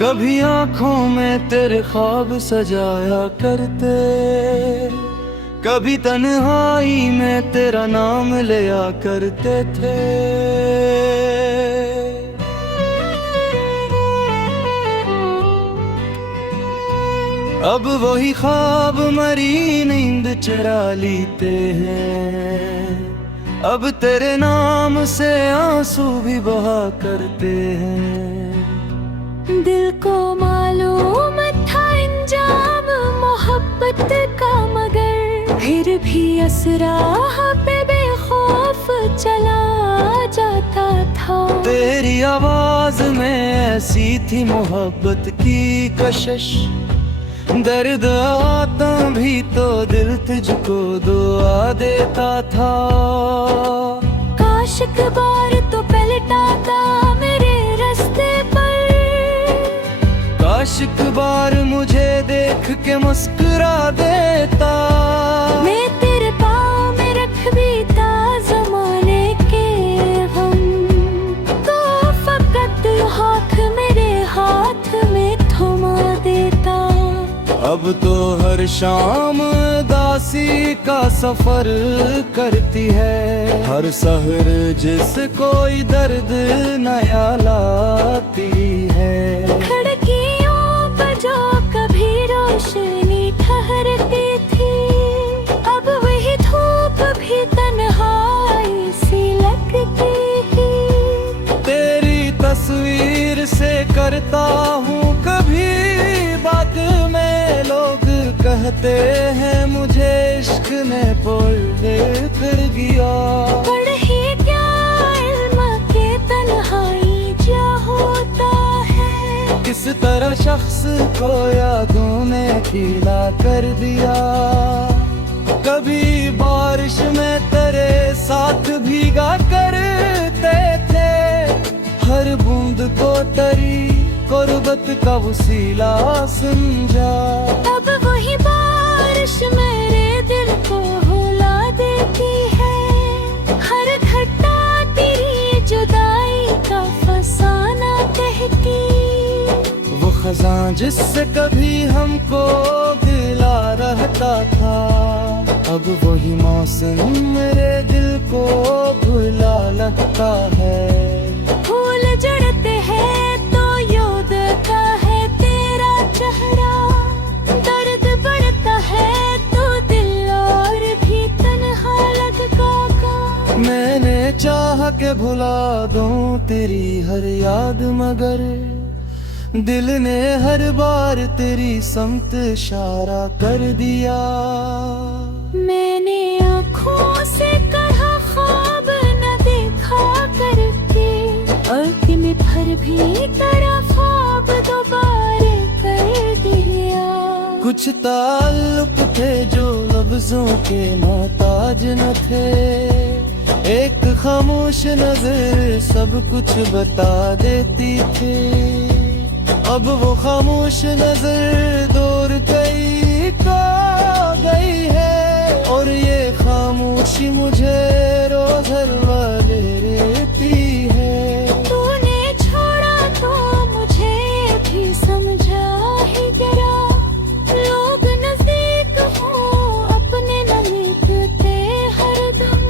कभी आंखों में तेरे ख्वाब सजाया करते, कभी तन्हाई में तेरा नाम लिया करते थे। अब वही ख्वाब मरी नींद चुरा लेते हैं, अब तेरे नाम से आंसू भी बहा करते हैं। दिल को मालूम था इंजाम मोहब्बत का, मगर फिर भी असरा पे बेखौफ चला जाता था। तेरी आवाज में ऐसी थी मोहब्बत की कशिश, दर्द आता भी तो दिल तुझको दुआ देता था। काश एक बार तो पलटाता मेरे रास्ते पर, काश एक बार मुझे देख के मुस्कुरा देता। मैं तेरे पाँव में रख बीता ज़माने के गम, तो फकत हाथ मेरे हाथ में थमा देता। अब तो हर शाम दासी का सफर करती है, हर सहर जिस कोई दर्द नया लाती है। खिड़कियों पर जो कभी रोशनी ठहरती थी, अब वही धूप भी तन्हाई सी लगती है। तेरी तस्वीर से करता हूँ कभी बात में, लोग कहते हैं मुझे इश्क ने पोल कर गया। पर ही क्या इल्म के तन्हाई क्या होता है, किस तरह शख्स को यादों ने गीला कर दिया। कभी बारिश में तेरे साथ भीगा करते थे, हर बूंद को तेरी गुर्बत का वसीला समझा। अब वही बारिश मेरे दिल को रुला देती है, हर घटा तेरी जुदाई का फसाना कहती। वो खजां जिससे कभी हमको गिला रहता था, अब वही मौसम मेरे दिल को भुला लगता है। फूल जड़ते हैं तो याद आता है तेरा चेहरा, दर्द बढ़ता है तो दिल और भी तन्हा लगता का। मैंने चाह के भुला दूं तेरी हर याद, मगर दिल ने हर बार तेरी समत इशारा कर दिया। मैंने आँखों से कहा ख्वाब न देखा करके, और दिन भर भी तेरा ख्वाब दोबारा कर दिया। कुछ ताल्लुक थे जो लफ्जों के मोहताज न थे, एक खामोश नजर सब कुछ बता देती थी। अब वो खामोश नजर दूर गई तो गई है, और ये खामोशी मुझे रोज हर वाले रहती है। तूने छोड़ा तो मुझे भी समझा ही जरा, लोग नजदीक हो अपने न मिलते हरदम।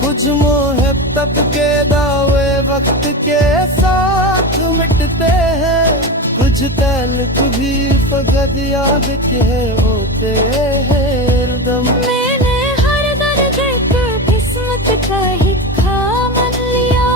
कुछ मोहब्बत के दावे वक्त के साथ मिटते हैं, कुछ ताल्लुक भी फकत याद के होते हैं हरदम। मैंने हर दर्द को किस्मत का ही काम लिया,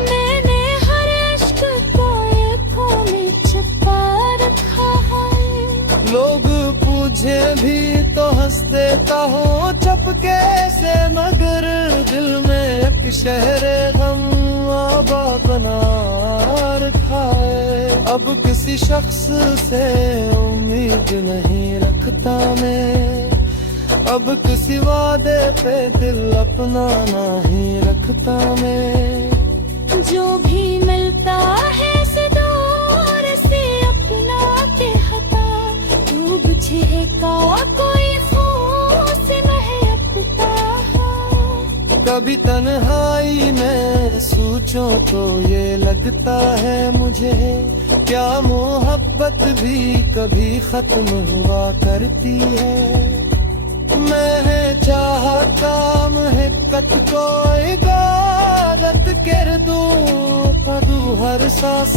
मैंने हर इश्क को आँखों में छुपा रखा है। लोग पूछे भी तो हंस देता हूँ चुपके से, मगर दिल में एक शहर गम आबाद बना रखा है। अब किसी शख्स से उम्मीद नहीं रखता मैं, अब किसी वादे पे दिल अपना नहीं रखता मैं। जो भी मिलता है से दूर से अपनाते हता, तू बुझे का कोई फूस महकता है। कभी तन्हाई में सोचूं तो ये लगता है मुझे, क्या मोहब्बत भी कभी खत्म हुआ करती है। मैं चाहता महकत को इबादत कर दूं, कदू हर सांस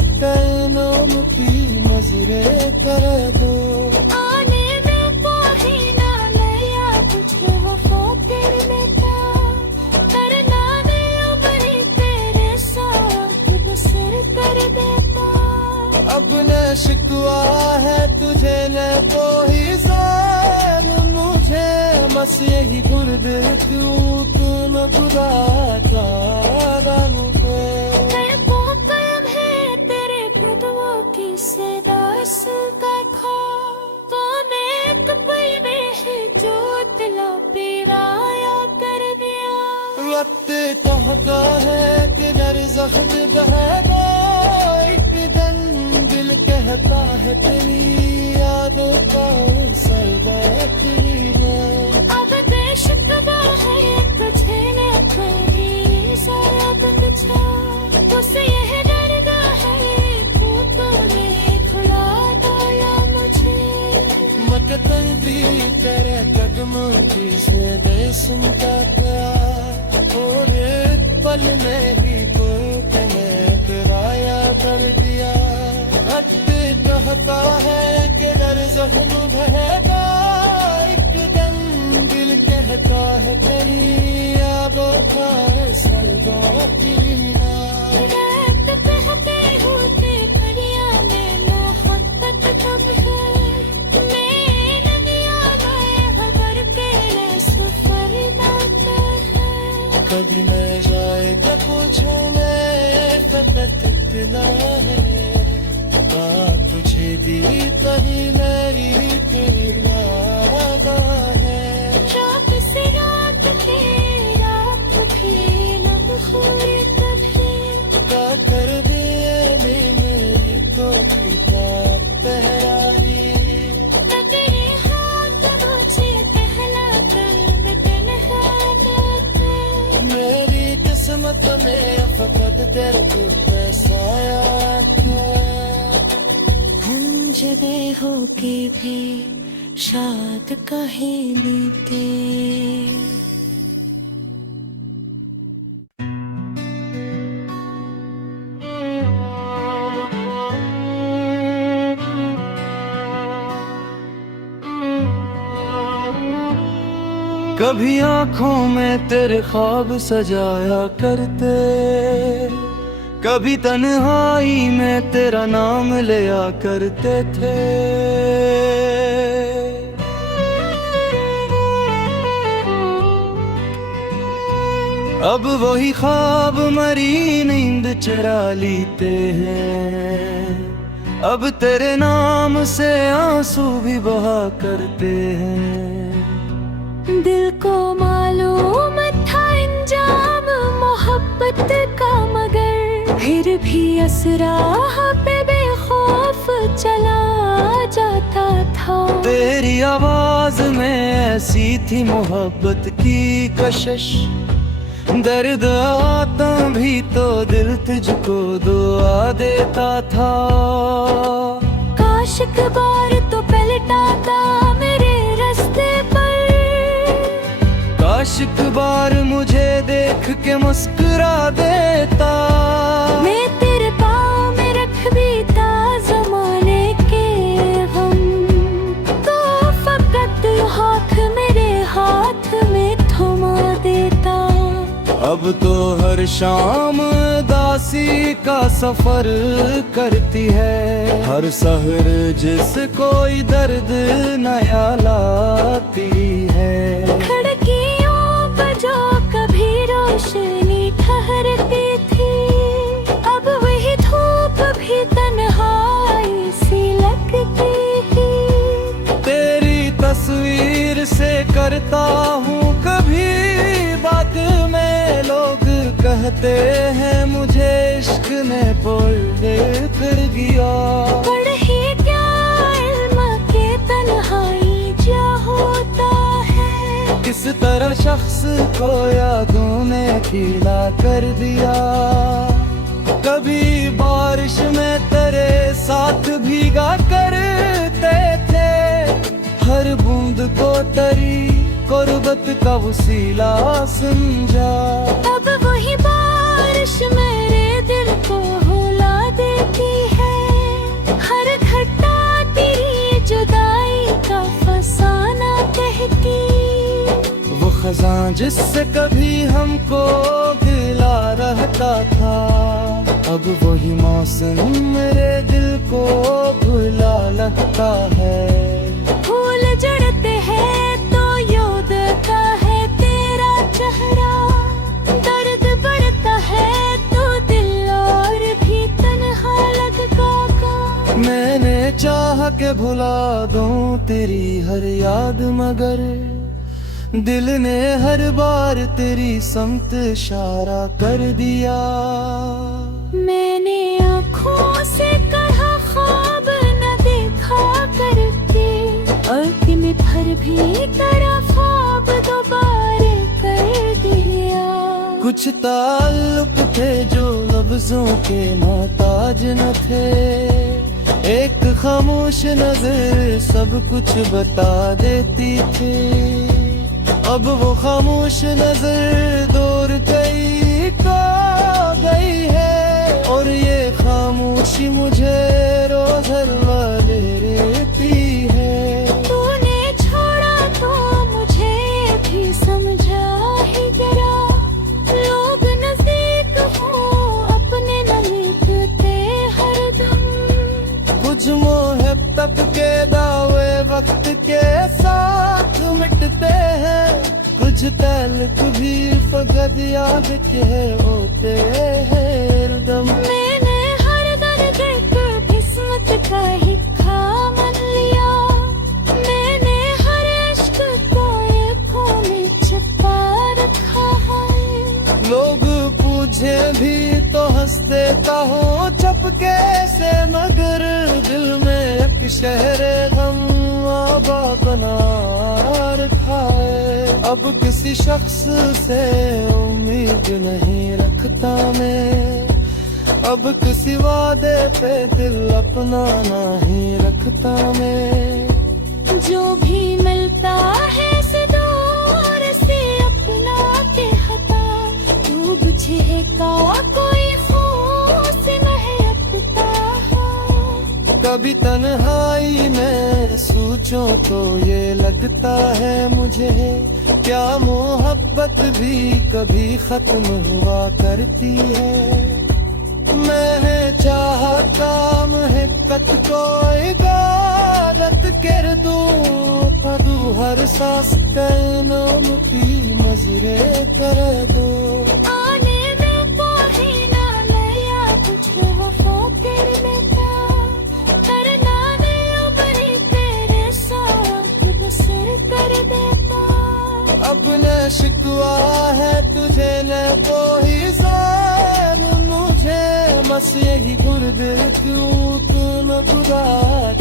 नाम की नजरे कर दो। आने में कोई ना लिया कुछ वफा कर लेता, करना मैं उम्र तेरे साथ बसर कर देता। अब न शिकवा है तुझे न कोई ज़ार मुझे, बस यही गुर्द क्यों तुम बुरा चारा मुझे। मैं कायम है तेरे कदमों की सदा सुनता था, तो मैं एक पल में ही जो दिला पिराया कर दिया। वक्त कहता है कि दर जख्म दहेगा एक दिन, दिल कहता है तेरी यादों का सरदा तेरी है। अब बेशुक्र है तुझे न कोई साया बंधा, तुझसे यह डरता है तू ने खुला डाला मुझे। मकतल भी तेरे कदमों की से दे सुनता था, और एक पल में ही तूने किराया कर दिया। वक्त कहता है कि दर जख्म बहेगा एक दिन, दिल कहता है तेरी यादों का सरदा पीना। रात बहते होते परिया में मोहब्बत कब है, मैं नदिया में खबर तेरे सफर नाता है। कभी मैं जाएगा पूछने फकत इतना है, बात तुझे दी कहीं नहीं तेरी यादा है। रात से रात के रात भी लब खोए तभी, का कर दिए मेरी तो बीता पहरारी। तेरे हाथ मुझे पहला कर तन्हा मेरी किस्मत में फकत तेरे दिल का साया था। हम जुदे होके भी शाद कहे थे। कभी आंखों में तेरे ख्वाब सजाया करते, कभी तन्हाई में तेरा नाम लिया करते थे। अब वही ख्वाब मरी नींद चुरा लेते हैं, अब तेरे नाम से आंसू भी बहा करते हैं। दिल को मालूम था इंजाम मोहब्बत का, मगर फिर भी असरा पे बेखौफ चला जाता था। तेरी आवाज में ऐसी थी मोहब्बत की कशिश, दर्द आता भी तो दिल तुझको दुआ देता था। काश एक बार तो पलटाता मेरे रास्ते पर, काश एक बार मुझे देख के मुस्कुरा देता। मैं तेरे पाँव में रख बीता ज़माने के गम, तो फकत हाथ मेरे हाथ में थमा देता। अब तो हर शाम दासी का सफर करती है, हर सहर जिस कोई दर्द नया लाती है। खिड़कियों पर जो कभी रोशनी ठहरती थी, अब वही धूप भी तन्हाई सी लगती थी। तेरी तस्वीर से करता हूँ कभी बात में, लोग कहते हैं मुझे इश्क ने पर्दे कर दिया। पढ़े क्या इल्म के तन्हाई क्या होता है, किस किस तरह शख्स को यादों ने गीला कर दिया। कभी बारिश में तेरे साथ भीगा करते थे, हर बूंद को तेरी गुर्बत का वसीला समझा। अब वही बारिश मेरे दिल को रुला देती है, हर घटा तेरी जुदाई का फसाना कहती। वो खजां जिससे कभी हमको गिला रहता था, अब वही मौसम मेरे दिल को भुला लगता है। फूल जड़ते हैं तो याद आता है तेरा चेहरा, दर्द बढ़ता है तो दिल और भी तन्हा लगता का। मैंने चाह के भुला दूं तेरी हर याद, मगर दिल ने हर बार तेरी समत इशारा कर दिया। मैंने आँखों से कहा ख्वाब न देखा करके, और दिन भर भी तेरा ख्वाब दोबारा कर दिया। कुछ ताल्लुक थे जो लफ्जों के मोहताज न थे, एक खामोश नजर सब कुछ बता देती थी। अब वो खामोश नजर दूर गई तो गई है, और ये खामोशी मुझे रोज हर वाले रहती है। तूने छोड़ा तो मुझे भी समझा ही जरा, लोग नजदीक हो अपने न मिलते हरदम। कुछ मोहब्बत के दावे वक्त के साथ मिटते हैं, कुछ ताल्लुक भी फकत याद के होते हैं हरदम। मैंने हर दर्द को किस्मत का हिस्सा मान लिया, मैंने हर इश्क को आँखों में छुपा रखा है। लोग पूछे भी तो हंस देता हूँ चुपके से, मगर दिल में एक शहर गम आबाद बना रखा है। अब किसी शख्स से उम्मीद नहीं रखता मैं, अब किसी वादे पे दिल अपना नहीं रखता मैं। जो भी मिलता है से दूर से अपना के हता, तू बुझे का कोई खूस महकता है। कभी तन्हाई में सोचो तो ये लगता है मुझे, क्या मोहब्बत भी कभी खत्म हुआ करती है। मैंने चाहता महब्बत को इबादत कर दूं, पदू हर सांस नाम की मजरे कर दो। आने में कोई ना नया कुछ वफा कर लेता, करना नहीं उबरी तेरे साथ बसर कर देता। अपने शिकवा है तुझे न कोई ज़ाब मुझे, बस यही गुर्दिल क्यों तुम खुदा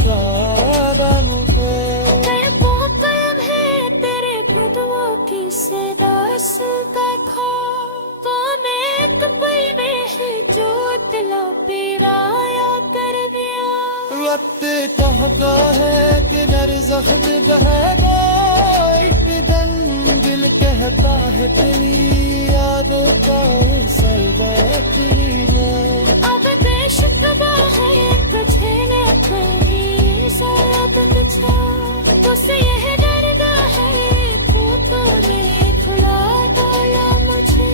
चाहता मुझे। मैं कायम है तेरे कदमों की सदा सुनता था, तो मैं एक पल में ही जो दिला पिराया कर दिया। वक्त कहता है कि दर ज़ख्म बहेगा एक दिन, दिल कहता है तेरी यादों का सरदर्द है। अब बेशुक्र है तुझे न कोई साबत था, तुझसे यह डरता है तू तो नहीं खुला डाला मुझे।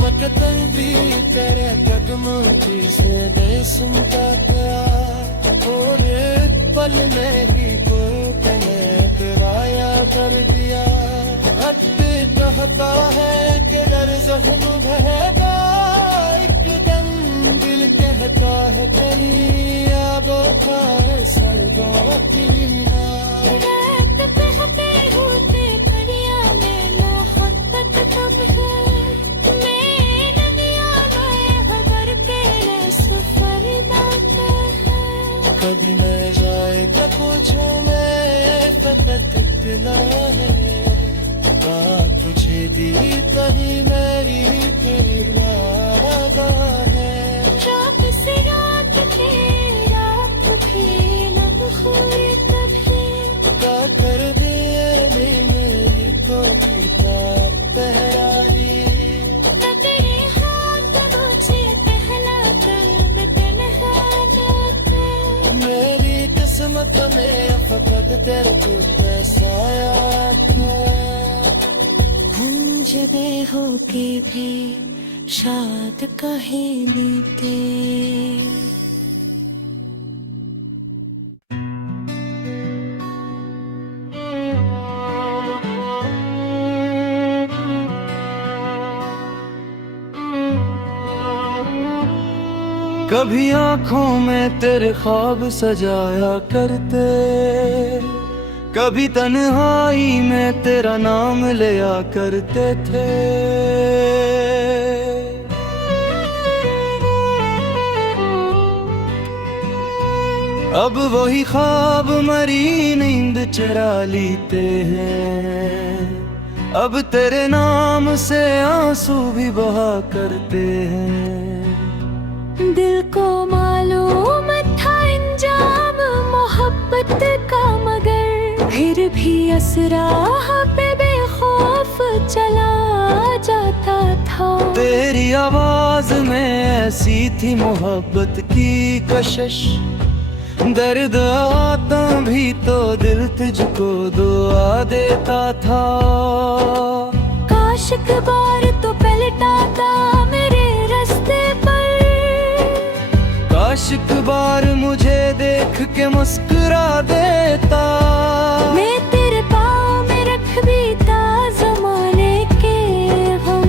मकतल भी तेरे कदमों की से सुनता गया, और एक पल में ही को किराया कर दिया। हद कहता है कि दर ज़ख्म बहेगा एक दिन, दिल कहता है तेरी यादों का सरदों की रात कहते होते परियां में लाहौत तब है, मैं नदियां में खबर तेरे सफर दाता है। कभी मैं जाएगा पूछूं मैं फकत इतना है, बात तुझे दी कहीं मेरी इरादा है। रात से रात थे लब हुए तभी क्या कर दिए नहीं मेरी तो बीता तहरारी। न तेरे हाथ मुझे पहला कर तन्हा न कर। मेरी किस्मत में फकत तेरे पे पैसाया था। हम जुदे होके भी शाद काहे बीते। कभी आंखों में तेरे ख्वाब सजाया करते, कभी तन्हाई में तेरा नाम लिया करते थे। अब वही ख्वाब मरी नींद चुरा लेते हैं। अब तेरे नाम से आंसू भी बहा करते हैं। दिल को मालूम था इंजाम मोहब्बत का, मगर फिर भी असरा पे बेखौफ चला जाता था। तेरी आवाज में ऐसी थी मोहब्बत की कशिश, दर्द आता भी तो दिल तुझको दुआ देता था। काश एक बार तो पलटाता मेरे रास्ते पर, काश एक बार मुझे देख के मुस्कुरा देता। मैं तेरे पाँव में रख बीता ज़माने के गम,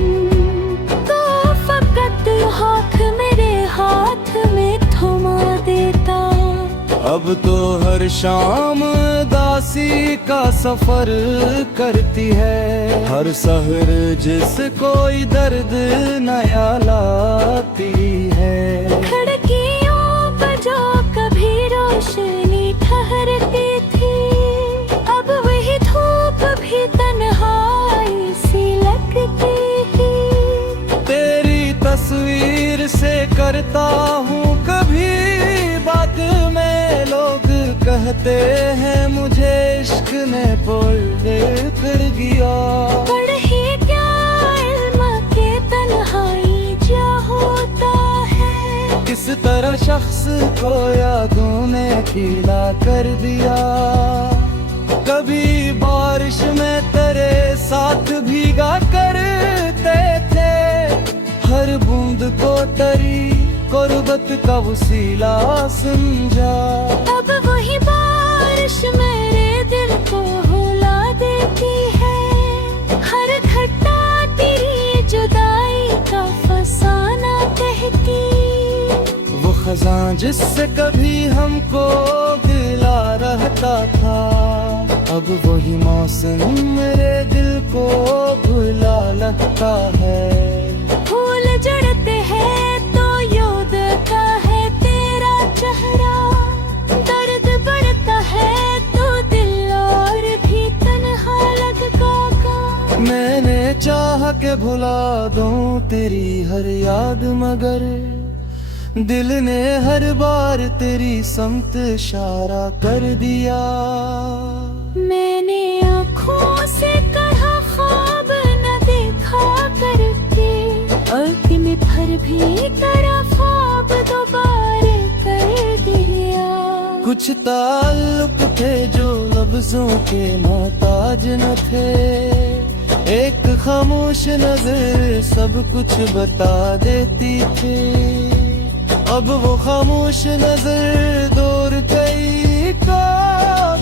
तो फकत हाथ मेरे हाथ में थमा देता। अब तो हर शाम दासी का सफर करती है, हर सहर जिस कोई दर्द नया लाती है। खिड़कियों पर जो कभी रोशनी ठहरती थी, अब वही धूप भी तन्हाई सी लगती थी। तेरी तस्वीर से करता हूँ कभी बात में, लोग कहते हैं मुझे इश्क ने पोल कर गया। पर ही क्या इल्म के तन्हाई क्या होता है, किस तरह शख्स को यादों ने गीला कर दिया। कभी बारिश में तेरे साथ भीगा करते थे, हर बूंद को तेरी गुर्बत का वसीला समझा। अब वही बारिश मेरे दिल को रुला देती है, हर घटा तेरी जुदाई का फसाना कहती। वो खजां जिससे कभी हमको गिला रहता था, अब वही मौसम मेरे दिल को भुला लगता है। फूल जड़ते हैं तो याद आता है तेरा चेहरा, दर्द बढ़ता है तो दिल और भी तन्हा लगता। मैंने चाहा के भुला दूं तेरी हर याद, मगर दिल ने हर बार तेरी समत इशारा कर दिया। मैंने आँखों से कहा ख्वाब न देखा करके, और दिन भर भी तेरा ख्वाब दोबारा कर दिया। कुछ ताल्लुक थे जो लफ्जों के मोहताज न थे, एक खामोश नजर सब कुछ बता देती थी। अब वो खामोश नजर दूर गई तो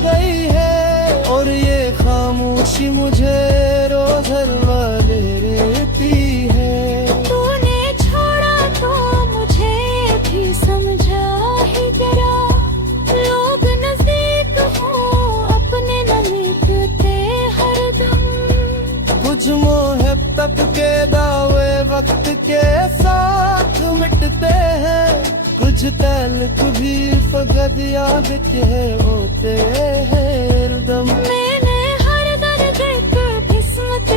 गई है, और ये खामोशी मुझे रोज हर वाले रहती है। तूने छोड़ा तो मुझे भी समझा ही जरा, लोग नजदीक हो अपने न मिलते हरदम। कुछ मोहब्बत के दावे वक्त के साथ मिटते हैं, कुछ ताल्लुक भी फकत याद के होते हैं हरदम। मैंने हर दर्द को किस्मत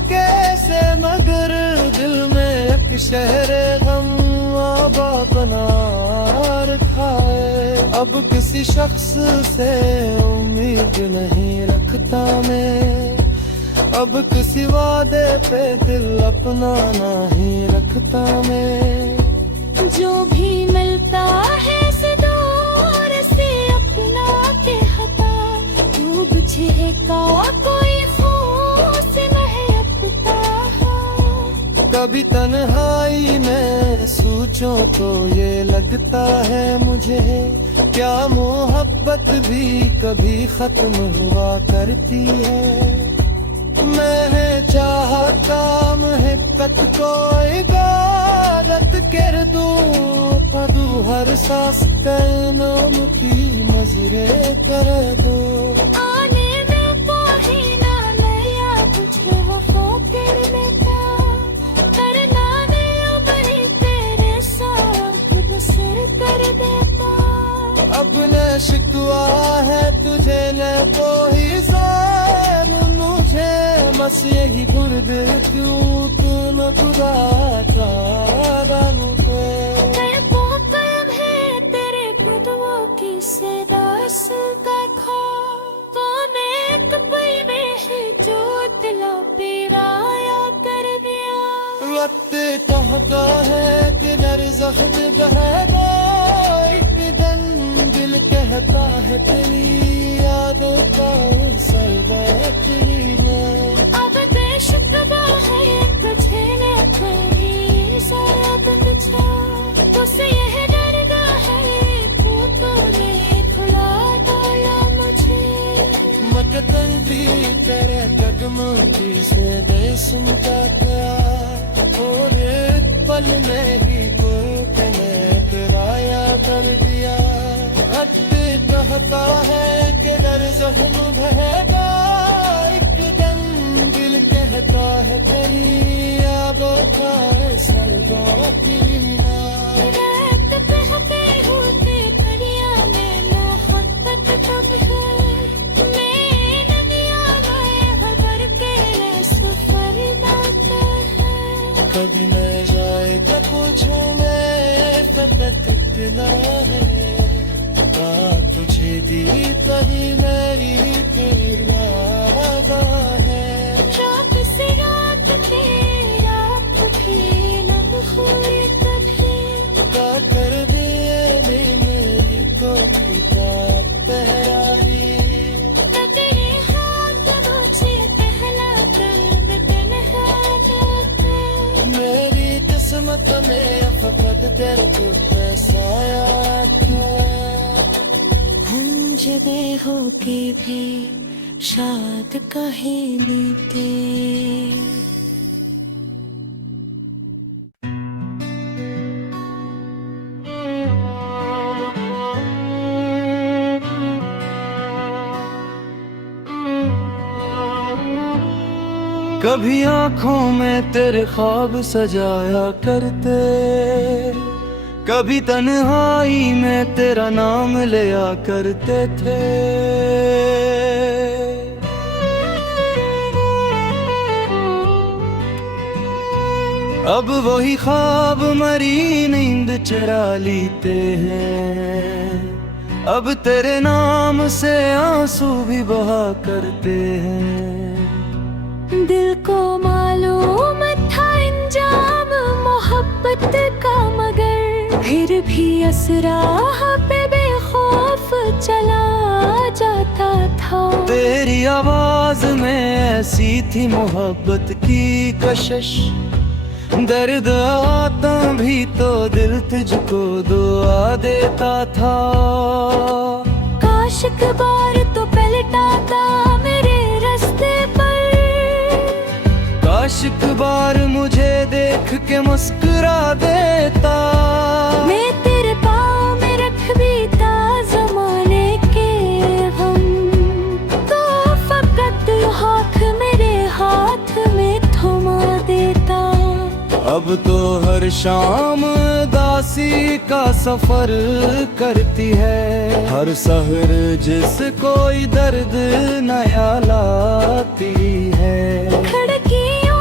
चुपके से मगर दिल में एक शहर गम आबाद बना रखा है। अब किसी शख्स से उम्मीद नहीं रखता मैं, अब किसी वादे पे दिल अपना नहीं रखता मैं। जो भी मिलता है से दूर से अपना कहता, डूब का कोई फूस महकता है। कभी तन्हाई में सोचो तो ये लगता है मुझे, क्या मोहब्बत भी कभी खत्म हुआ करती है। मैंने चाहा काम हिक्कत को इबादत कर दूं, पदू हर सांस कैनों की नजरे कर दो। आने में कोई ना नया कुछ वफा कर लेता, करना नहीं उबरी तेरे साथ बसर कर देता। अब न शिकवा है तुझे न कोई मुझे, बस यही गुर्द क्यों तुम खुदा चारा मुझे। है तेरे कदमों की सदा सुनता था, तो मैं एक पल में ही जो दिला पिराया कर दिया। वक्त कहता है किधर जख्म बहेगा, एक दिन दिल कहता है तेरी यादों का सरदा अब बेशुक्र है तुझे न कोई साबत छा, तुझसे यह डरता है तूने खुला डाला मुझे। मकतल भी तेरे कदमों की से दे सुनता था, और एक पल में ही तूने किराया कर दिया। हद कहता है कि दर जख्म बहेगा, एक दिन दिल कहता है तेरी यादों का सरदा पीना। रात बहते होते दरिया में ना हद तक कब है, मैं नदिया में भर के सफर जाता है। कभी मैं जाए तो पूछूं मैं फकत कितना है, तुझे दी तभी मेरी वादा है। रात से रात तेरा उठे लब हुए कभी, कर दिए मेरी तो बीता पहरारी। तेरे हाथ मुझे पहला कर तन्हा था, मेरी किस्मत में फकत तेरे को बसाया था। हम जगह होके भी शायद कहीं बीते। कभी आंखों में तेरे ख्वाब सजाया करते, कभी तन्हाई में तेरा नाम लिया करते थे। अब वही ख्वाब मरी नींद चुरा लेते हैं, अब तेरे नाम से आंसू भी बहा करते हैं। दिल को मालूम था इंजाम मोहब्बत का, मगर फिर भी असराह पे बेखौफ चला जाता था। तेरी आवाज में ऐसी थी मोहब्बत की कशिश, दर्द आता भी तो दिल तुझको दुआ देता था। काश एक बार तो पलटाता मेरे रास्ते पर, काश एक बार मुझे देख के मुस्कुरा देता। मैं तेरे पाँव में रख बीता ज़माने के गम, तो फकत हाथ मेरे हाथ में थमा देता। अब तो हर शाम दासी का सफर करती है, हर सहर जिस कोई दर्द नया लाती है। खिड़कियों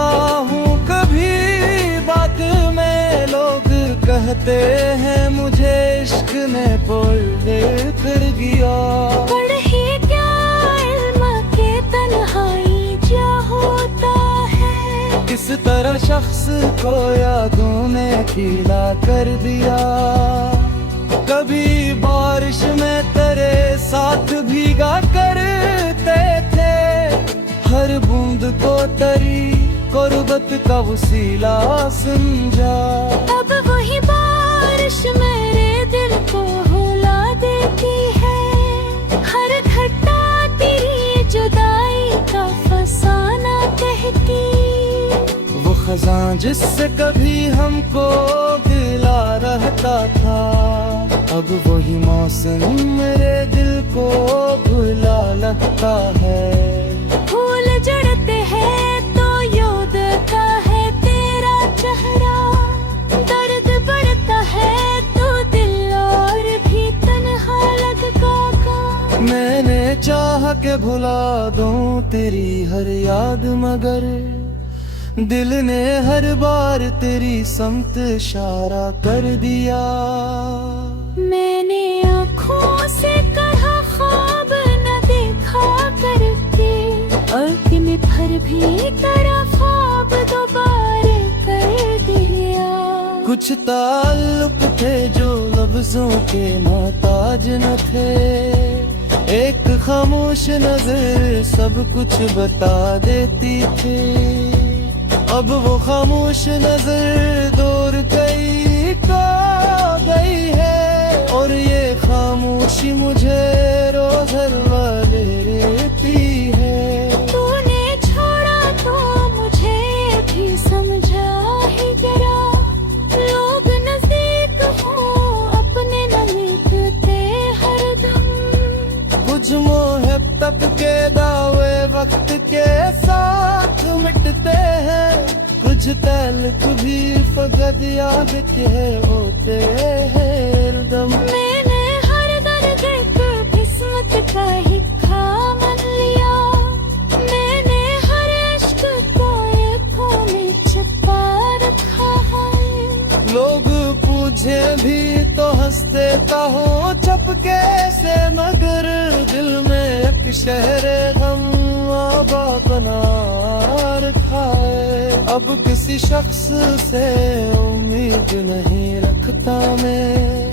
सोचता हूँ कभी बात में, लोग कहते हैं मुझे इश्क ने बोल दे कर गया। पढ़े क्या इल्म के तन्हाई क्या होता है, किस तरह शख्स को यादों ने गीला कर दिया। कभी बारिश में तेरे साथ भीगा करते थे, हर बूंद को तेरी गुर्बत का वसीला समझा। अब वही बारिश मेरे दिल को रुला देती है, हर घटा तेरी जुदाई का फसाना कहती। वो खजां जिससे कभी हमको गिला रहता था, अब वही मौसम मेरे दिल को भुला लगता है। फूल जड़ते हैं तो याद आता है तेरा चेहरा, दर्द बढ़ता है तो दिल और भी तन्हा लगता का। मैंने चाह के भुला दूं तेरी हर याद, मगर दिल ने हर बार तेरी समत इशारा कर दिया। मैंने आँखों से कहा ख्वाब न देखा करके, और दिन भर भी तेरा ख्वाब दोबारा कर दिया। कुछ ताल्लुक थे जो लफ्जों के मोहताज न थे, एक खामोश नजर सब कुछ बता देती थी। अब वो खामोश नजर दूर गई तो गई है, और ये खामोशी मुझे रोज हर वाले रहती है। तूने छोड़ा तो मुझे भी समझा ही जरा, लोग नजदीक हो अपने न मिलते हरदम। कुछ मोहब्बत के दावे वक्त के साथ मिटते हैं, कुछ ताल्लुक भी फकत याद के होते हैं हरदम। मैंने हर दर्द को किस्मत का हिस्सा मान लिया, मैंने हर इश्क को आँखों में छिपा रखा है। लोग पूछे भी तो हंस देता हूँ चुपके से, मगर दिल में एक शहर गम आबाद बना रखा है। अब किसी शख्स से उम्मीद नहीं रखता मैं,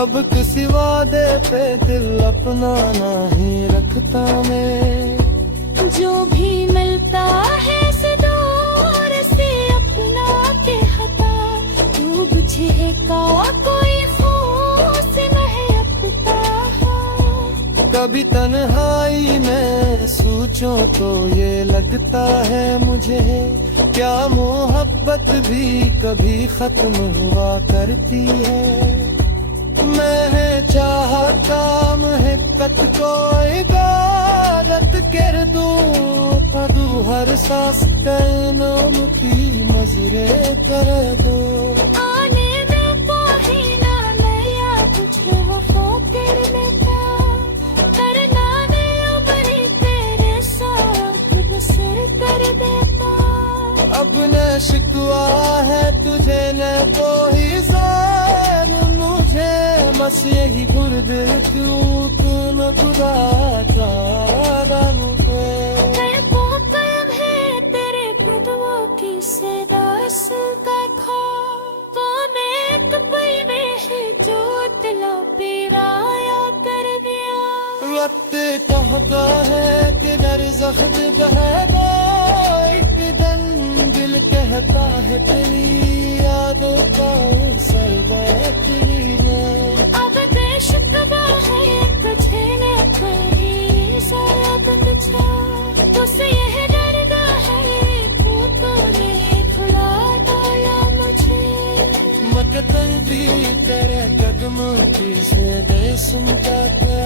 अब किसी वादे पे दिल अपना नहीं रखता मैं। जो भी मिलता है से दूर से अपना कहता, तू बुझेगा कोई खून से महकता है। कभी तन्हाई में सोचूं तो ये लगता है मुझे, क्या मोहब्बत भी कभी खत्म हुआ करती है। मैंने चाहता महब्बत को इबादत कर दूं, पदू हर सांस नाम की मजरे कर दो। आने में कोई ना नया कुछ वफा कर लेता, करना ने उम्र तेरे साथ बसर कर देता। अब न शिकवा है तुझे न कोई ज़ार मुझे, बस यही बुर्द तू न खुदा चारा मुझे। मैं कायम है तेरे कदमों की सदा सुनता था, तो मैं एक पल में ही जो दिला पिराया कर दिया। वक्त कहता है कि दर जख्म बहेगा एक दिन, दिल कहता है तेरी यादों का सरदार में। अब बेशुक्र है तुझे न कोई शराबत छा, तुझसे यह डरता है फूटों ने खुला डाला मुझे। मकतल भी तेरे कदमों की से दे सुनता था,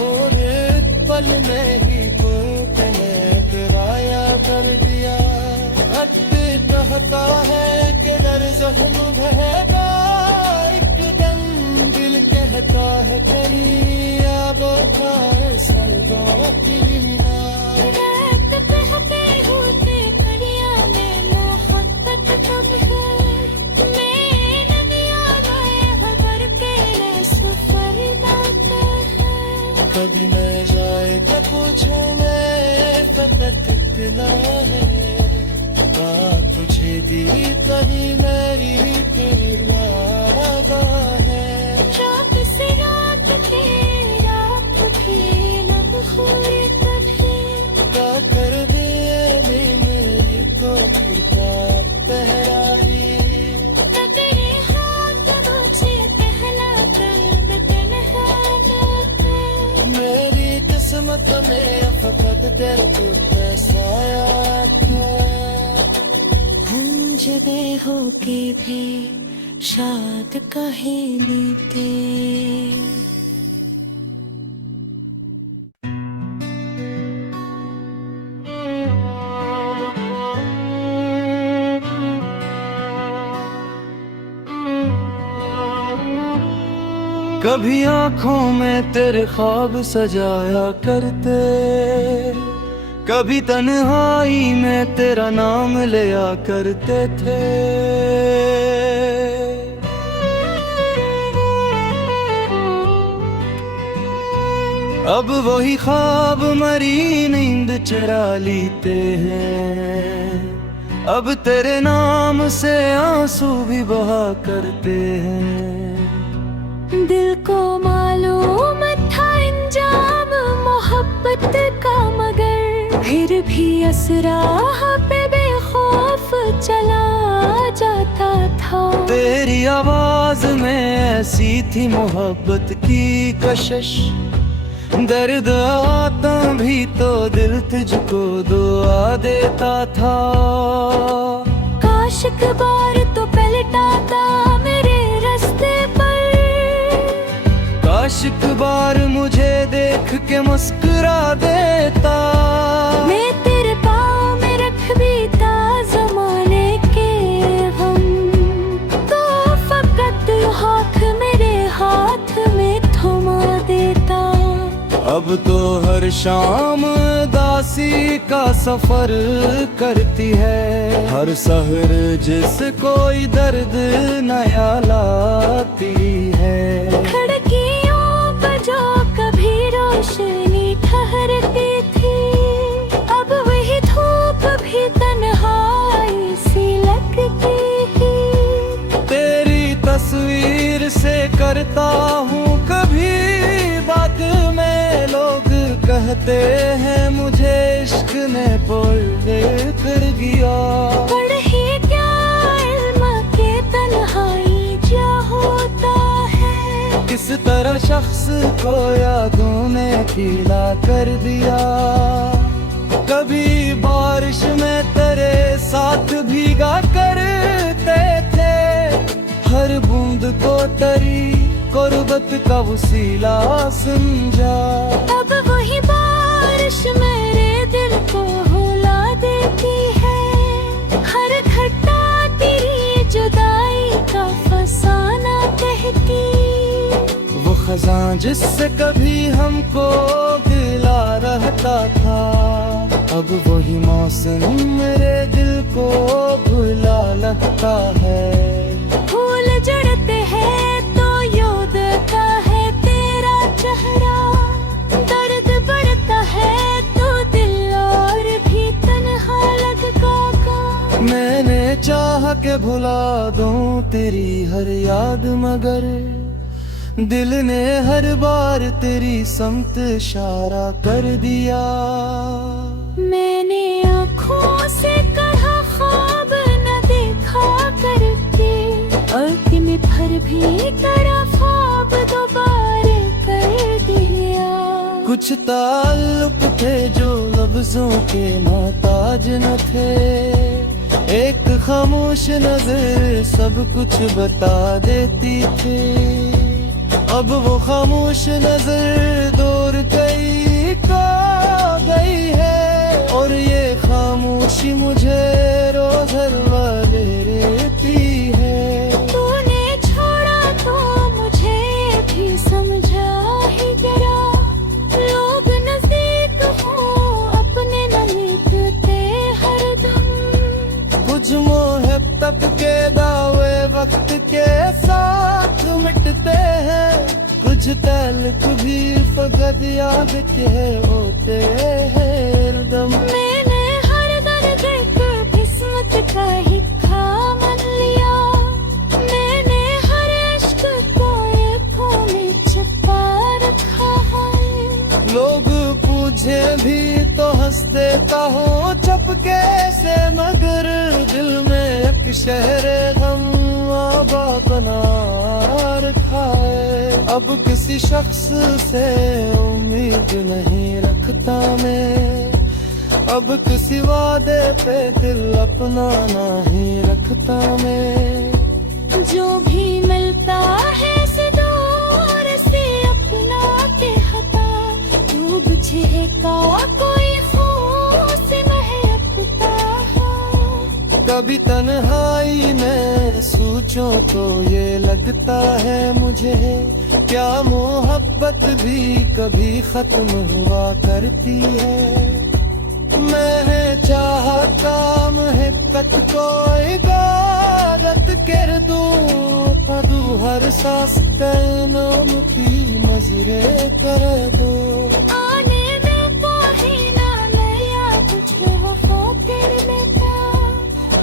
और एक पल में ही ने किराया कर दिया। हद कहता है कि दर जख्म बहेगा एक दिन, दिल कहता है तेरी यादों का सरदार की रात कहते होते परिया मिला है, बात तुझे दी कहीं मेरी वादा है। रात से रात के रात उठे लब हुए तभी क्या कर दे मेरी तो बेटा तहरारी। तेरे हाथ मुझे पहला कर तन्हा है। मेरी किस्मत में फकत तेरे पे पैसा था। हम जुदे होके भी शाद काहे लेते। कभी आंखों में तेरे ख्वाब सजाया करते, कभी तन्हाई में तेरा नाम लिया करते थे। अब वही ख्वाब मरी नींद चुरा लेते हैं, अब तेरे नाम से आंसू भी बहा करते हैं। दिल को मालूम था इंजाम मोहब्बत का, मगर फिर भी असरा पे बेखौफ चला जाता था। तेरी आवाज में ऐसी थी मोहब्बत की कशिश, दर्द आता भी तो दिल तुझको दुआ देता था। काश एक बार तो पलटाता मेरे रास्ते पर, काश एक बार मुझे देख के मुस्कुरा देता। मैं तेरे पाँव में रख बीता ज़माने के गम, तो फकत हाथ मेरे हाथ में थमा देता। अब तो हर शाम दासी का सफर करती है, हर सहर जिस कोई दर्द नया लाती है। खिड़कियों पर जो कभी रोशनी ठहरती थी, अब वही धूप भी तन्हाई सी लगती है। तेरी तस्वीर से करता हूँ कभी बात में, लोग कहते हैं मुझे इश्क ने पुल कर दिया। पर ही क्या इल्म के तन्हाई क्या होता है, किस तरह शख्स को यादों ने गीला कर दिया। कभी बारिश में तेरे साथ भीगा करते थे, हर बूंद को तेरी गुर्बत का वसीला समझा। अब वही बारिश मेरे दिल को रुला देती है, हर घटा तेरी जुदाई का फसाना कहती। वो खजां जिससे कभी हमको गिला रहता था, अब वही मौसम मेरे दिल को भुला लगता है। फूल जड़ते हैं तो याद आता है तेरा चेहरा, दर्द बढ़ता है तो दिल और भी तन्हा लगता का। मैंने चाहा के भुला दूं तेरी हर याद, मगर दिल ने हर बार तेरी समत इशारा कर दिया। मैंने आँखों से कहा ख्वाब न देखा करके, और दिन भर भी तेरा ख्वाब दोबारा कर दिया। कुछ ताल्लुक थे जो लफ्जों के मोहताज न थे, एक खामोश नजर सब कुछ बता देती थी। अब वो खामोश नजर दूर कहीं खो गई है, और ये खामोशी मुझे रोज हर वाले रहती है। तूने छोड़ा तो मुझे भी समझा ही जरा, लोग नजदीक हो अपने न मिलते हरदम। कुछ मोहब्बत के दावे वक्त के साथ मिटते हैं, कुछ ताल्लुक भी फकत याद के होते हैं हरदम। मैंने हर शहरे गम आबाद बना रखा है। अब किसी शख्स से उम्मीद नहीं रखता मैं, अब किसी वादे पे दिल अपना नहीं रखता मैं। जो भी मिलता है से दूर से अपना के हता, तू बुझे का कोई खूस महकता है। कभी तन्हाई में सोचूं तो ये लगता है मुझे, क्या मोहब्बत भी कभी खत्म हुआ करती है। मैंने चाहा काम हिब्बत को इबादत कर दूं, पदू हर सांस तैनों की नजरे कर दो। आने में कोई ना लया कुछ वफा कर लेता,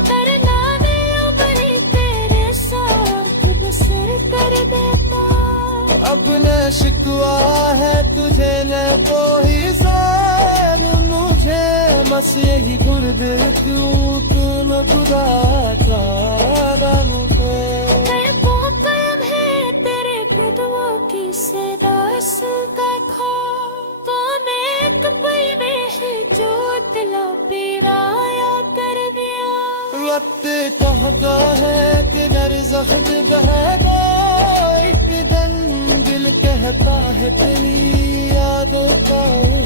करना नहीं उम्र तेरे साथ बसर कर देता। अब न शिकवा है तुझे न कोई ज़ार मुझे, बस यही गुर्द क्यों तुम खुदा तारा मुझे। वो कायम है तेरे कदमों की सदा सुनता था, तो मैं एक पल में ही जो दिला पिराया कर दिया। वक्त कहता है कि दर ज़ख्म बहेगा एक दिन, दिल कहता है तेरी यादों का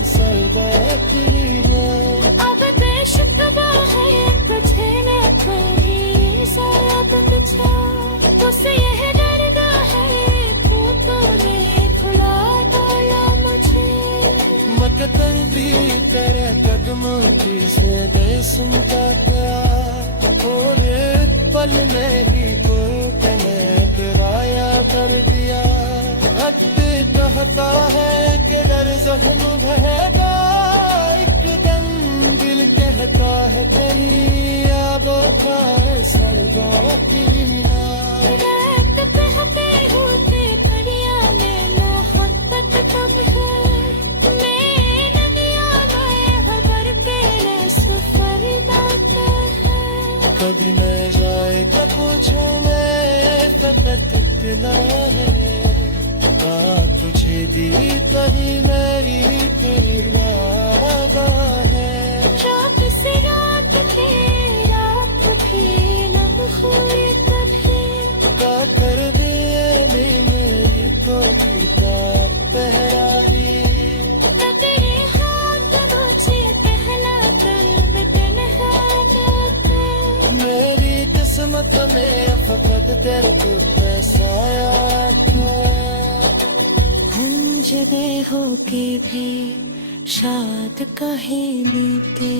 सरदा तेरी है। अब बेशुक्र है तुझे न कोई साथ बिछा, तुझसे यह डरना है तू तो ले खुला डाला मुझे। मकतल भी तेरे कदमों की सदा सुनता था, और एक पल में ही को किराया कर दिया। वक्त कहता है कि दर ज़ख्म बहेगा एक दिन, दिल कहता है तेरी यादों का सरगा पीना। रात बहते होते परियां में ना हद तक कम है, मैं नदियां में खबर तेरे सफर दाता है। कभी मैं जाए कब पूछूं मैं फकत इतना है, तुझे दी कहीं मेरी किरदादा है। रात से रात थे रात थे लब हुए कभी, कातर दिए मेरी को बीता पहराई। तेरे हाथ मुझे पहला कर तन्हा था। मेरी किस्मत में फकत तेरे पे साया था। हम जुदे होके भी शाद कहे बीते।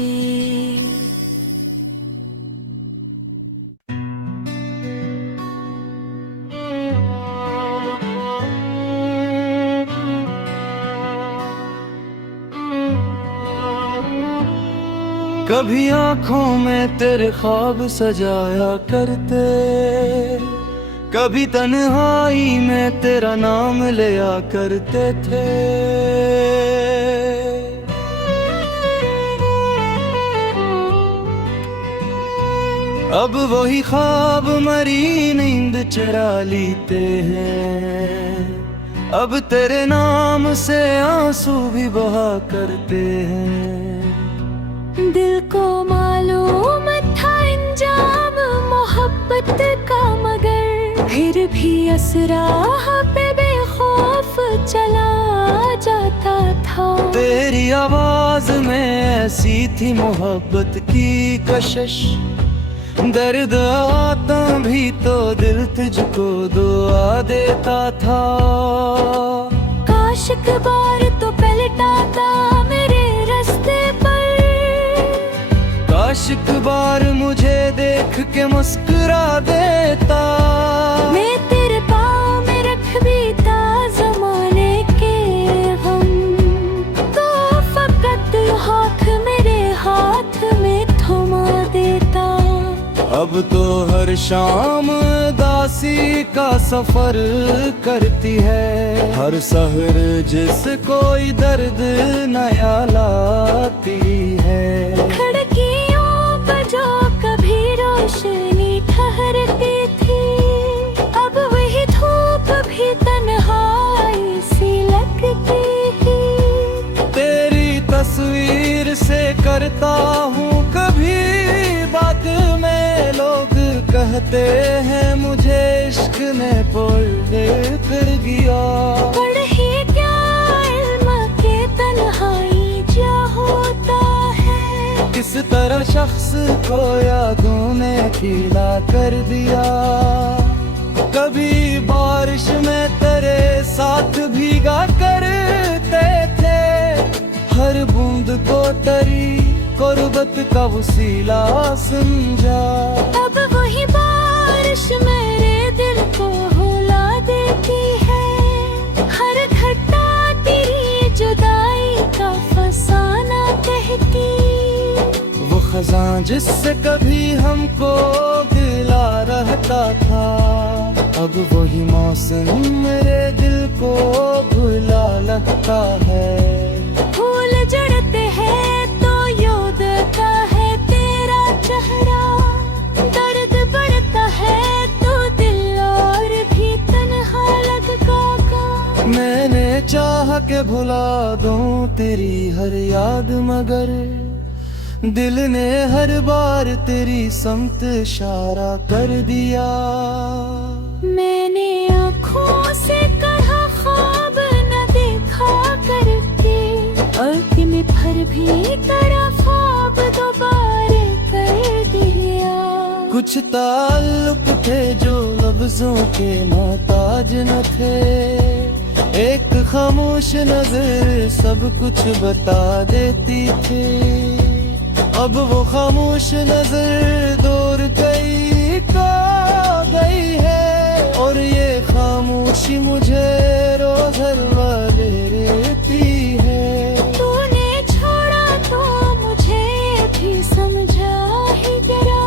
कभी आंखों में तेरे ख्वाब सजाया करते, कभी तन्हाई में तेरा नाम लिया करते थे। अब वही ख्वाब मरी नींद चुरा लेते हैं, अब तेरे नाम से आंसू भी बहा करते हैं। दिल को मालूम था इंजाम मोहब्बत का, मगर फिर भी असराह पे बेखौफ चला जाता था। तेरी आवाज में ऐसी थी मोहब्बत की कशिश, दर्द आता भी तो दिल तुझको दुआ देता था। काश एक बार तो पलटाता मेरे रास्ते पर, काश एक बार मुझे देख के मुस्कुरा देता। मैं तेरे पाँव में रख बीता ज़माने के गम, तो फकत हाथ मेरे हाथ में थमा देता। अब तो हर शाम दासी का सफर करती है, हर सहर जिस कोई दर्द नया लाती है। खिड़कियों पर जो कभी रोशनी भरती थी, अब वही धूप भी तन्हाई सी लगती थी। तेरी तस्वीर से करता हूँ कभी बात में, लोग कहते हैं मुझे इश्क ने पलटे फिर गया। पढ़े क्या इल्म के तन्हाई क्या होता है, किस तरह शख्स को यादों ने गीला कर दिया। कभी बारिश में तेरे साथ भीगा करते थे, हर बूंद को तेरी गुर्बत का वसीला समझा। अब वही बारिश मेरे दिल को रुला देती है, हर घटा तेरी जुदाई का फसाना कहती। वो खजां जिससे कभी हमको गिला रहता था, अब वही मौसम मेरे दिल को भुला लगता है। फूल जड़ते हैं तो याद आता है तेरा चेहरा, दर्द बढ़ता है तो दिल और भी तन्हा लगता का। मैंने चाह के भुला दूं तेरी हर याद, मगर दिल ने हर बार तेरी समत इशारा कर दिया। मैंने आँखों से कहा ख्वाब न देखा करके, अंतिम भर भी तेरा ख्वाब दोबारा कर दिया। कुछ ताल्लुक थे जो लफ्जों के मोहताज न थे, एक खामोश नजर सब कुछ बता देती थी। अब वो खामोश नजर दूर गई तो गई है, और ये खामोशी मुझे रोज हर वाले रहती है। तूने छोड़ा तो मुझे भी समझा ही जरा,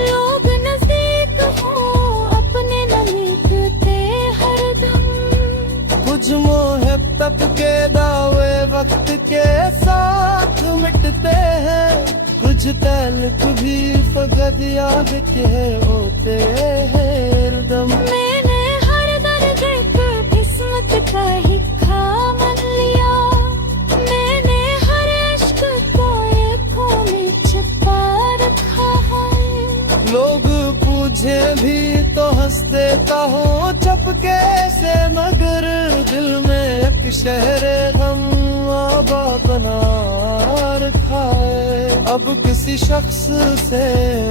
लोग नजदीक हो अपने न मिलते हरदम। कुछ मोहब्बत के दावे वक्त के साथ मिटते हैं, कुछ ताल्लुक भी फकत याद के होते हैं हरदम। मैंने हर दर्द को किस्मत का हिक्का मान लिया, मैंने हर इश्क को आँखों में छिपा रखा है। लोग पूछे भी तो हंस देता हूँ चुपके से, मगर दिल में एक शहर गम आबाद बना रखा है। अब किसी शख्स से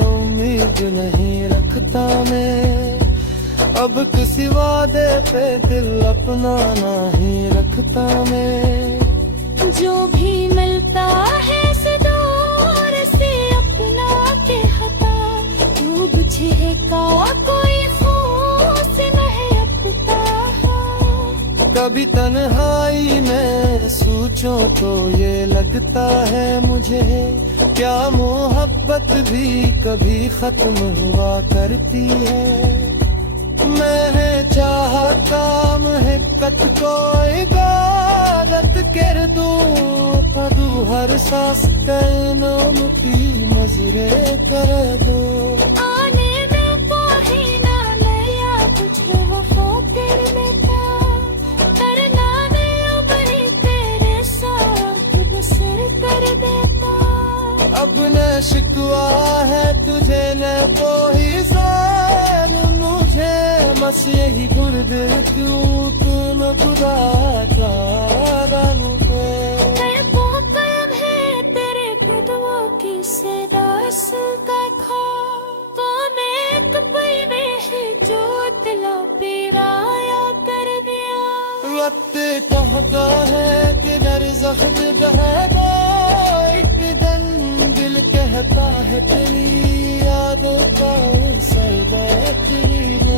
उम्मीद नहीं रखता मैं, अब किसी वादे पे दिल अपना नहीं रखता मैं। जो भी मिलता है से दूर से अपना कहता, तू बुझे का कोई फूस महकता है। कभी तन्हाई में सोचो तो ये लगता है मुझे, क्या मोहब्बत भी कभी खत्म हुआ करती है। मैंने चाहता महब्बत को इबादत कर दूं, पदू हर सांस कैनों की नजरे कर दो। आने में पहुँचना नया कुछ हो तेरे बेटा, करना ने उम्र तेरे साथ बसर कर देता। अब न शिकवा है तुझे न कोई जान मुझे, बस यही बुर्द क्यों तुम खुदा चारा मुझे। मैं कायम है तेरे कदमों की सदा सुनता खा, तो मैं एक पल में है जो दिला पिराया कर दिया। वक्त कहता है कि दर जख्म बहेगा एक दिन, दिल कहता है तेरी यादों का सरबत ले।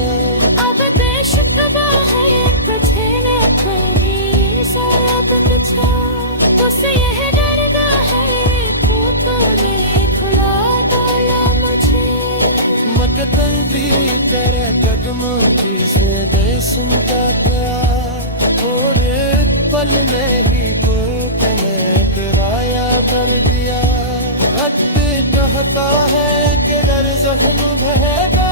अब बेशुक्र है तुझे न तेरी शराबत छा, तुझसे यह डरता है तू तो नहीं खुला डाला मुझे। मकतल भी तेरे कदमों की से दे सुनता था, और एक पल में ही तूने किराया कर दिया। वक्त कहता है कि दर जख्म बहेगा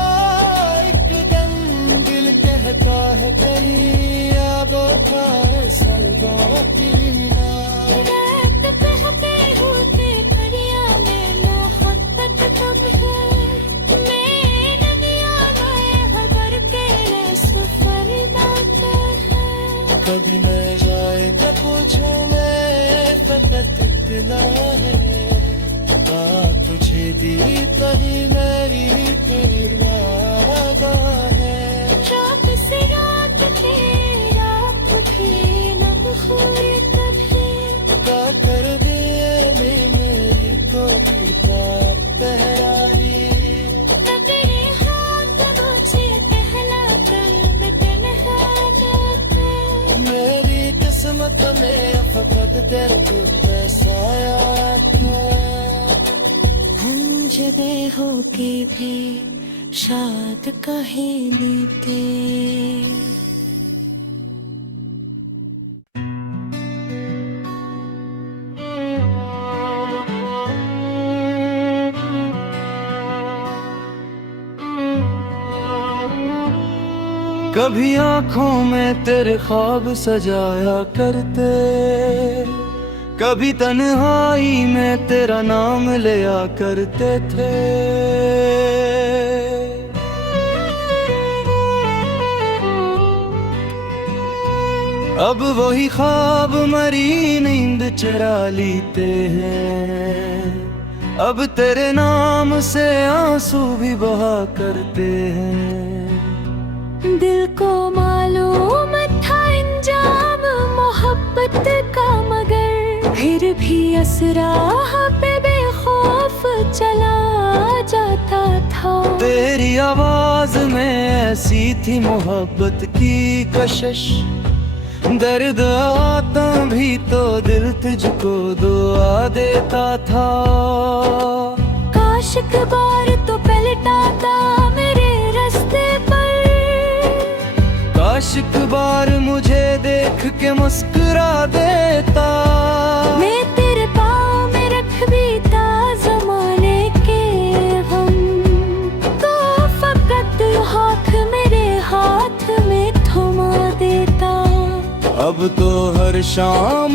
मिला है तुझे दी तही मेरी इरादा है रात से रात तेरा तुझे लब हुए कभी का कर दिए मेरी तो बीता तैयारी तेरे हाथ मुझे पहला कर मेरी किस्मत में फकत तेरे बसाया था हम जुदे होके भी शाद कहे लेते कभी आंखों में तेरे ख्वाब सजाया करते कभी तन्हाई में तेरा नाम लिया करते थे अब वही ख्वाब मरी नींद चुरा लेते हैं अब तेरे नाम से आंसू भी बहा करते हैं दिल को मालूम था इंजाम मोहब्बत का मगर फिर भी असरा पे बेखौफ चला जाता था तेरी आवाज में ऐसी थी मोहब्बत की कशिश दर्द आता भी तो दिल तुझको दुआ देता था काश एक बार तो पलटाता मेरे रास्ते पर काश एक बार मुझे देख के मुस्कुरा देता मैं तेरे पाँव में रख बीता जमाने के गम तो फकत हाथ मेरे हाथ में थमा देता अब तो हर शाम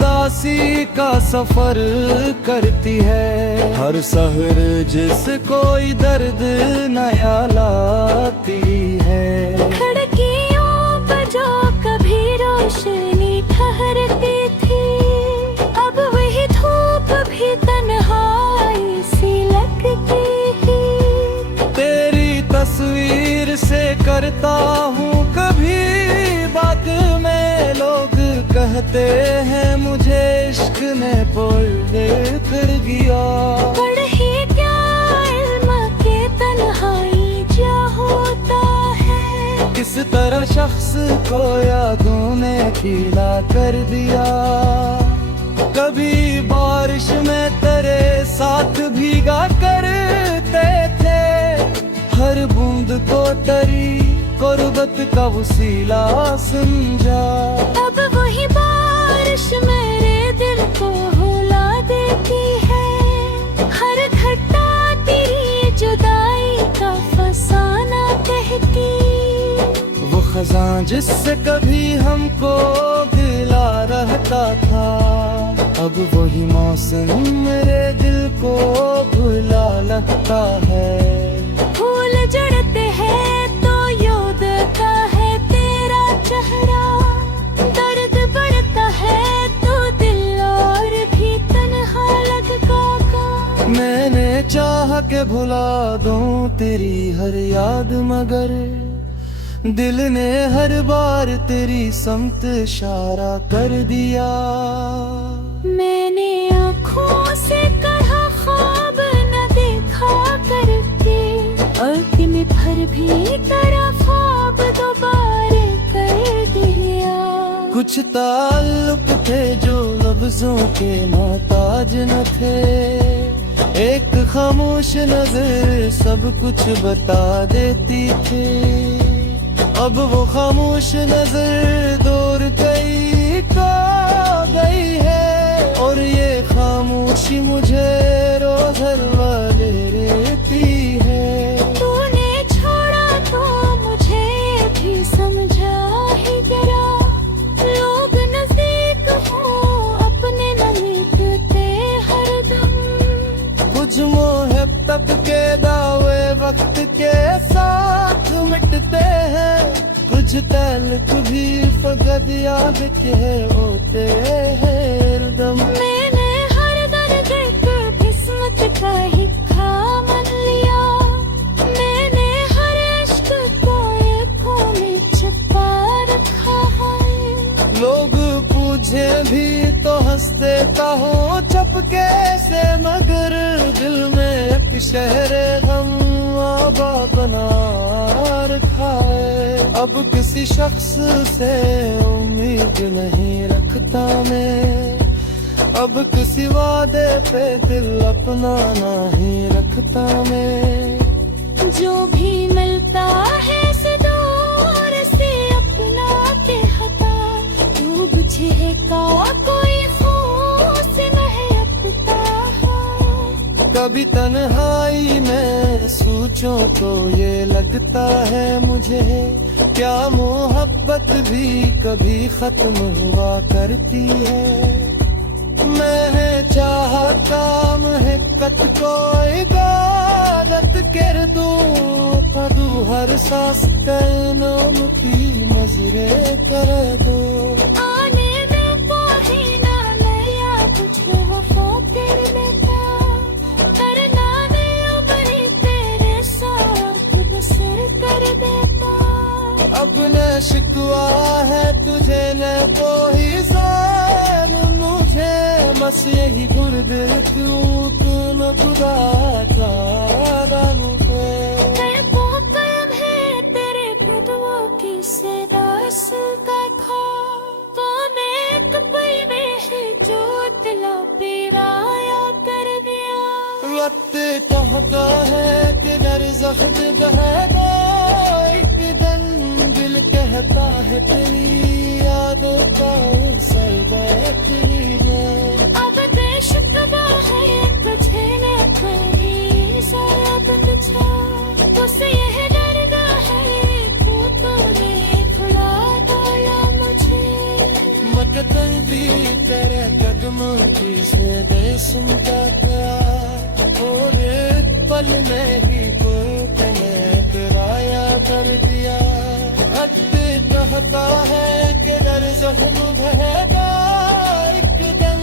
दासी का सफर करती है हर सहर जिस कोई दर्द नया लाती है खिड़कियों पर जो कभी रोशनी ठहरती थी अब वही धूप भी तन्हाई सी लगती थी तेरी तस्वीर से करता हूँ कभी बात में लोग कहते हैं मुझे इश्क ने पोल कर दिया पर ही क्या इल्म के तन्हाई क्या होता है किस तरह शख्स को यादों ने गीला कर दिया कभी बारिश में तेरे साथ भीगा करते थे हर बूंद को तरी गुर्बत का वसीला समझा अब वही बारिश मेरे दिल को रुला देती है हर घटा तेरी जुदाई का फसाना कहती वो खजां जिससे कभी हमको गिला रहता था अब वही मौसम मेरे दिल को भुला लगता है फूल जड़ते हैं तो याद आता है तेरा चेहरा दर्द बढ़ता है तो दिल और भी तन्हा लगता मैंने चाह के भुला दूं तेरी हर याद मगर दिल ने हर बार तेरी समत इशारा कर दिया मैंने आँखों से कहा ख्वाब न देखा करके और दिन भर भी तेरा ख्वाब दोबारा कर दिया कुछ ताल्लुक थे जो लफ्जों के मोहताज न थे एक खामोश नजर सब कुछ बता देती थी अब वो खामोश नजर दूर गई का गई है और ये खामोशी मुझे रोज हर वाले रहती है तूने छोड़ा तो मुझे भी समझा ही गया लोग नजदीक हो अपने न मिलते हरदम कुछ मोहब्बत के दावे वक्त के साथ मिटते हैं कुछ ताल्लुक भी फकत याद के होते हैं हरदम मैंने हर का ही मन लिया मैंने, हर इश्क को आँखों में छुपा रखा है। लोग पूछे भी तो हंस देता हूँ चुपके से, मगर दिल में एक शहर गम आबाद बना रखा है। अब किसी शख्स से उम्मीद नहीं रखता मैं, अब किसी वादे पे दिल अपना नहीं रखता मैं। जो भी मिलता है से दूर से अपना के हटा, तू बुझे का कोई फूस महकता है। कभी तन्हाई में सोचूं तो ये लगता है मुझे, क्या मोहब्बत भी कभी खत्म हुआ करती है। मैं चाहता महकत को इबादत कर दूं, पदू हर सांस कैनों की मजरे कर दो। आने में कोई ना लया तुझे वफा कर लेता, करना नहीं उम्र तेरे साथ बसर कर देता। अब न शिकवा है तुझे न कोई जान मुझे, बस यही गुर्दे क्यों तुम खुदा का मुझे। मैं कायम है तेरे कदमों की सदा सुनता था, तो मैं एक पल में ही जो दिला पिराया कर दिया। वक्त कहता है कि दर जख्म बहेगा एक दिन, दिल कहता है तेरी यादों का सर बैठी है। अब बेशुक्र है तुझे न कोई ज़रूरत था, तुझसे यह डरना है तू तूने खुला डाला मुझे। मकतल भी तेरे कदमों की से दे सुनता था, और एक पल में ही तूने किराया कर दिया। हद कहता है कि दर जख्म बहेगा एक दिन,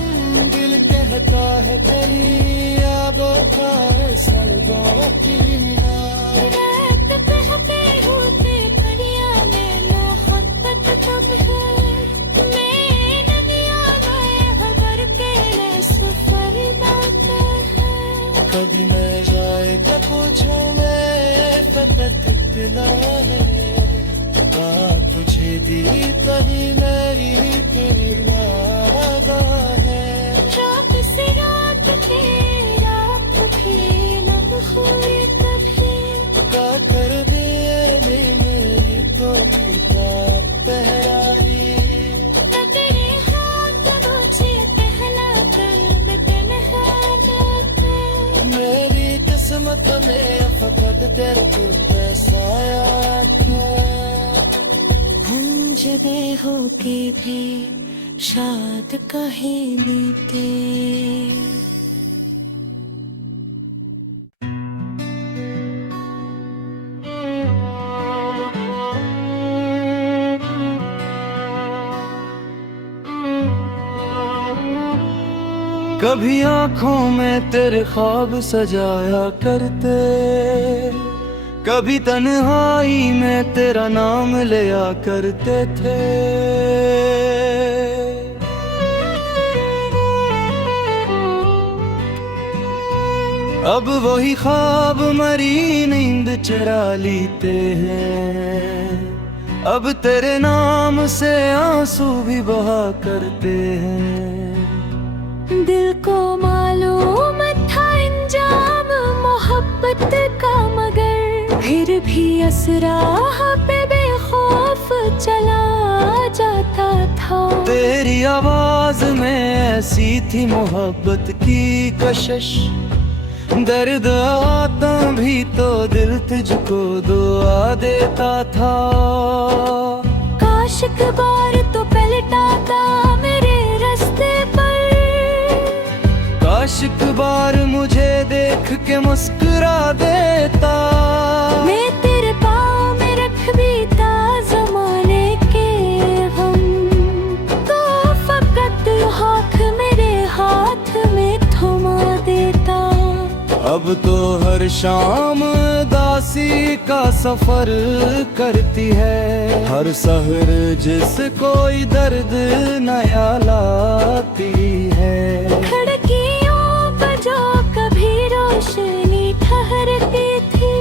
दिल कहता है तेरी यादों का सरगा पीना। रात बहते होते परिया में मोहब्बत कब है, मैं नदियाँ में खबर तेरे सफर गाता है। कभी मैं जाए तो पूछूं मैं फकत कितना है, तुझे दी तभी मेरी तेरी वादा है। रात से रात के रात भी लब हुए कभी, का कर दिए मेरी तो पिता पहराई। न तेरे हाथ मुझे पहला कर बटन है। मेरी किस्मत में फकत तेरे को बसाया था। हम जुदे होके भी शाद कहे मिलते। कभी आंखों में तेरे ख्वाब सजाया करते, कभी तन्हाई में तेरा नाम लिया करते थे। अब वही ख्वाब मरी नींद चुरा लेते हैं, अब तेरे नाम से आंसू भी बहा करते हैं। दिल को मालूम था इंजाम मोहब्बत का, मगर फिर भी असराह पे बेखौफ चला जाता था। तेरी आवाज में ऐसी थी मोहब्बत की कशिश, दर्द आता भी तो दिल तुझको दुआ देता था। काश एक बार तो पलटाता मेरे रास्ते पर, काश एक बार मुझे देख के मुस्कुरा देता। मैं तेरे पाँव में रख भी था ज़माने के हम, तो फकत हाथ मेरे हाथ में थमा देता। अब तो हर शाम दासी का सफर करती है, हर सहर जिस कोई दर्द नया लाती है। खिड़कियों पर जो कभी रोशनी ठहरती थी,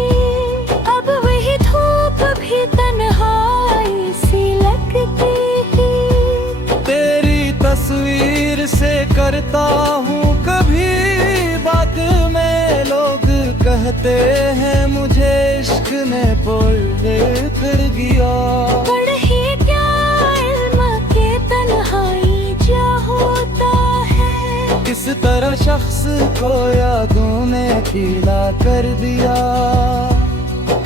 अब वही धूप भी तन्हाई सी लगती थी। तेरी तस्वीर से करता हूँ कभी बात में, लोग कहते हैं मुझे इश्क ने पोल कर गया। पढ़े क्या इल्म के तन्हाई क्या होता है, किस तरह शख्स को यादों ने गीला कर दिया।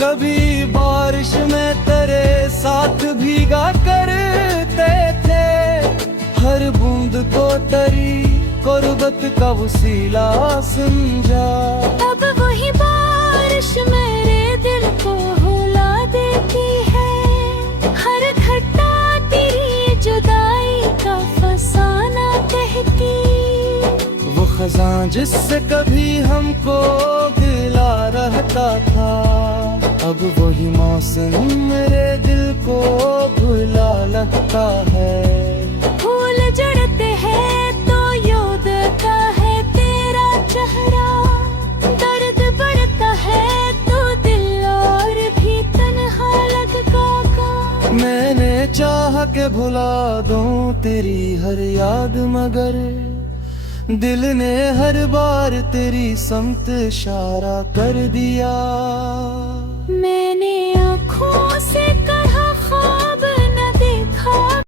कभी बारिश में तेरे साथ भीगा करते थे, हर बूंद को तेरी गुर्बत का वसीला समझा। अब वही बारिश मेरे दिल को रुला देती है, हर घटा तेरी जुदाई का फसाना कहती। वो खजां जिससे कभी हमको गिला रहता था, अब वही मौसम मेरे दिल को भुला लगता है। फूल जड़ते हैं तो याद आता है तेरा चेहरा, दर्द बढ़ता है तो दिल और भी तन्हा लगता का। मैंने चाह के भुला दूं तेरी हर याद, मगर दिल ने हर बार तेरी समत इशारा कर दिया।